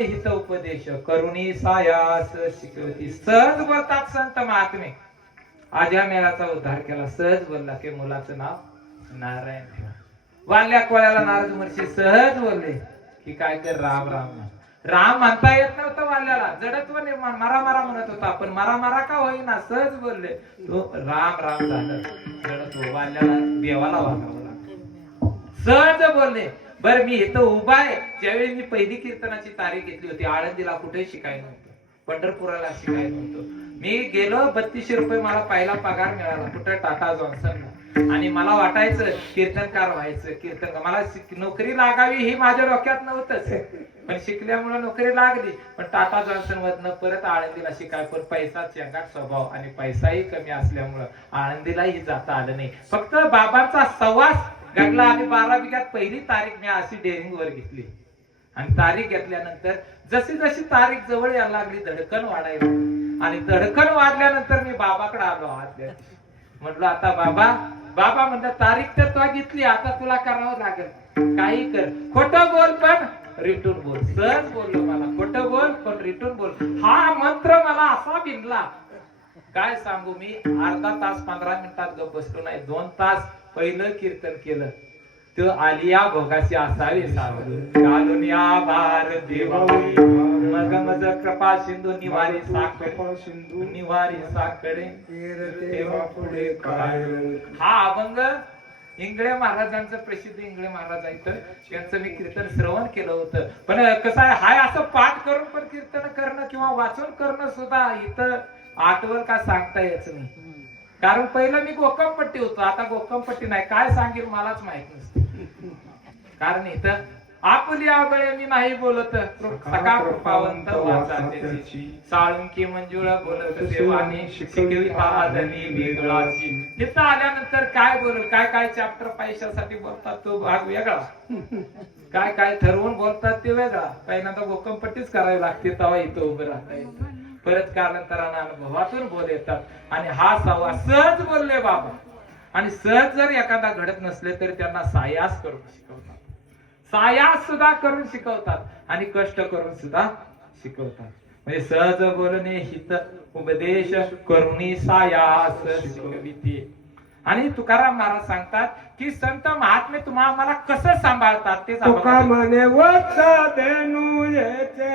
हित उपदेश करुणी सायास शिकवती. सहज बोलतात संत महात्मे. आज या मेळाचा उद्धार केला. सहज बोलला की मुलाचं नाव नारायण ठेवा. वाल्या कोळ्याला नारद महर्षी सहज बोलले की काय कर राम राम. राम म्हणता येत नव्हतं वाल्याला. जडत्व निर्माण मारा मारा म्हणत होता. पण मारा मारा का होईना सहज बोलले. तो राम राम झालं. जडत्व वाल्याला देवाला वागावं लागलं. सहज बोलले. बर मी इथं उभा आहे. ज्यावेळी मी पहिली कीर्तनाची तारीख घेतली होती आळंदीला कुठे शिकाय नव्हतं. पंढरपुराला शिकाय नव्हतं. मी गेलो 3200 रुपये मला पहिला पगार मिळाला कुठं टाटा जॉन्सन. आणि मला वाटायचं कीर्तनकार व्हायचं. कीर्तनकार मला नोकरी लागावी ही माझ्या डोक्यात नव्हतंच. पण शिकल्यामुळे नोकरी लागली. पण टाटा जॉन्सन मधनं परत आळंदीला शिकाय. पण पैसा चेंगाट स्वभाव आणि पैसाही कमी असल्यामुळं आळंदीलाही जाता आलं नाही. फक्त बाबांचा सहवास घडला आणि 12 बिघात पहिली तारीख मी अशी डेअरिंग वर घेतली. आणि तारीख घेतल्यानंतर जशी जशी तारीख जवळ यायला लागली धडकन वाढायला. आणि धडकन वाढल्यानंतर मी बाबाकडे आलो. म्हटलं आता बाबा म्हणतात तारीख तर तू घेतली आता तुला करावं लागेल. काही कर. खोटं बोल पण रिटून बोल. सहज बोललो मला. खोटं बोल पण रिटून बोल. हा मंत्र मला असा बिनला काय सांगू. मी अर्धा तास 15 मिनिटात गप बसलो नाही. 2 तास पहिलं कीर्तन केलं. तो आलिया भोगाशी असावे सावध घालून या भार देवावी मग मज कृपा सिंधू निवारी साकडे तेव्हा पुढे काय. हा अभंग इंगळे महाराजांचं प्रसिद्ध इंगळे महाराज आहेत. त्यांचं मी कीर्तन श्रवण केलं होतं. पण कसं आहे हाय असं पाठ करून पण कीर्तन करणं किंवा वाचन करणं सुद्धा इथं आठवण का सांगता यायचं नाही. कारण पहिलं मी गोकमपट्टी होतो. आता गोकमपट्टी नाही. काय सांगेल मलाच माहित नसते. कारण इथं आपुली आबळे मी नाही बोलत. सका कृपावंत वाचा त्याची साळुंकी मंजुळ बोलत देवानी शिकवी धनी वेगळाची. इथं आल्यानंतर काय बोलू काय काय चॅप्टर पैशासाठी बोलतात तो भाग वेगळा. काय काय ठरवून बोलतात ते वेगळा. पहिल्यांदा गोकमपट्टीच करावी लागते तेव्हा इथं उभं राहता येतं. परत कालांतराने अनुभवातून बोल येतात. आणि हा सवा सहज बोलले बाबा. आणि सहज जर एखादा घडत नसले तर त्यांना सायास करून शिकवतात. सायास सुद्धा करून शिकवतात. आणि कष्ट करून सुद्धा शिकवतात. म्हणजे सहज बोलणे हित उपदेश करुणी सायास शिकविते. आणि तुकाराम महाराज सांगतात की संत महात्मे तुम्हाला मला कसं सांभाळतात ते तुका म्हणे वत्स देनू येते